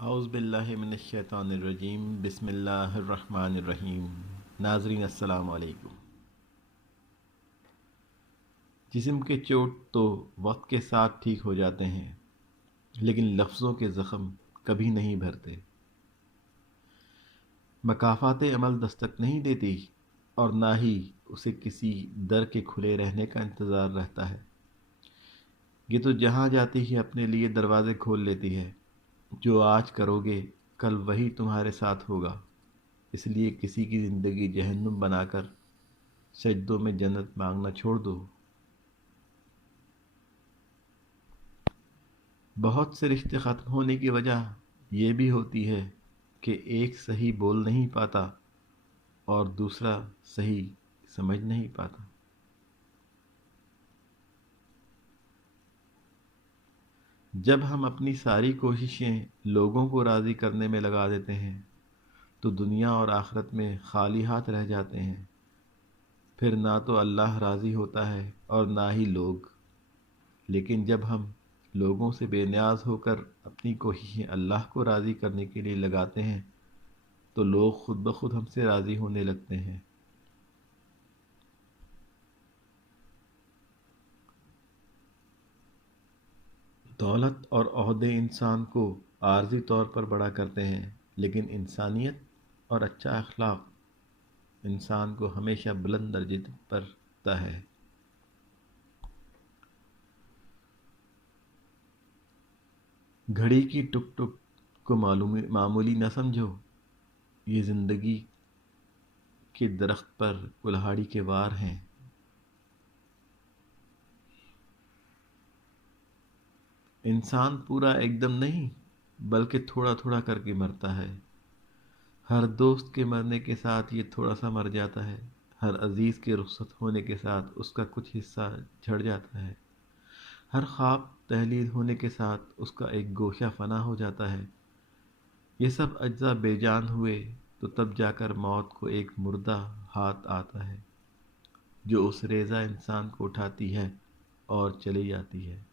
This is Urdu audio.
اعوذ باللہ من الشیطان الرجیم بسم اللہ الرحمن الرحیم۔ ناظرین السلام علیکم۔ جسم کے چوٹ تو وقت کے ساتھ ٹھیک ہو جاتے ہیں، لیکن لفظوں کے زخم کبھی نہیں بھرتے۔ مکافات عمل دستک نہیں دیتی اور نہ ہی اسے کسی در کے کھلے رہنے کا انتظار رہتا ہے۔ یہ تو جہاں جاتی ہے اپنے لیے دروازے کھول لیتی ہے۔ جو آج کرو گے کل وہی تمہارے ساتھ ہوگا، اس لیے کسی کی زندگی جہنم بنا کر سجدوں میں جنت مانگنا چھوڑ دو۔ بہت سے رشتے ختم ہونے کی وجہ یہ بھی ہوتی ہے کہ ایک صحیح بول نہیں پاتا اور دوسرا صحیح سمجھ نہیں پاتا۔ جب ہم اپنی ساری کوششیں لوگوں کو راضی کرنے میں لگا دیتے ہیں تو دنیا اور آخرت میں خالی ہاتھ رہ جاتے ہیں۔ پھر نہ تو اللہ راضی ہوتا ہے اور نہ ہی لوگ۔ لیکن جب ہم لوگوں سے بے نیاز ہو کر اپنی کوششیں اللہ کو راضی کرنے کے لیے لگاتے ہیں تو لوگ خود بخود ہم سے راضی ہونے لگتے ہیں۔ دولت اور عہدے انسان کو عارضی طور پر بڑا کرتے ہیں، لیکن انسانیت اور اچھا اخلاق انسان کو ہمیشہ بلند درجے پر رکھتا ہے۔ گھڑی کی ٹک ٹک کو معمولی نہ سمجھو، یہ زندگی کے درخت پر کلہاڑی کے وار ہیں۔ انسان پورا ایک دم نہیں بلکہ تھوڑا تھوڑا کر کے مرتا ہے۔ ہر دوست کے مرنے کے ساتھ یہ تھوڑا سا مر جاتا ہے، ہر عزیز کے رخصت ہونے کے ساتھ اس کا کچھ حصہ جھڑ جاتا ہے، ہر خواب تحلیل ہونے کے ساتھ اس کا ایک گوشہ فنا ہو جاتا ہے۔ یہ سب اجزاء بے جان ہوئے تو تب جا کر موت کو ایک مردہ ہاتھ آتا ہے جو اس ریزہ انسان کو اٹھاتی ہے اور چلی جاتی ہے۔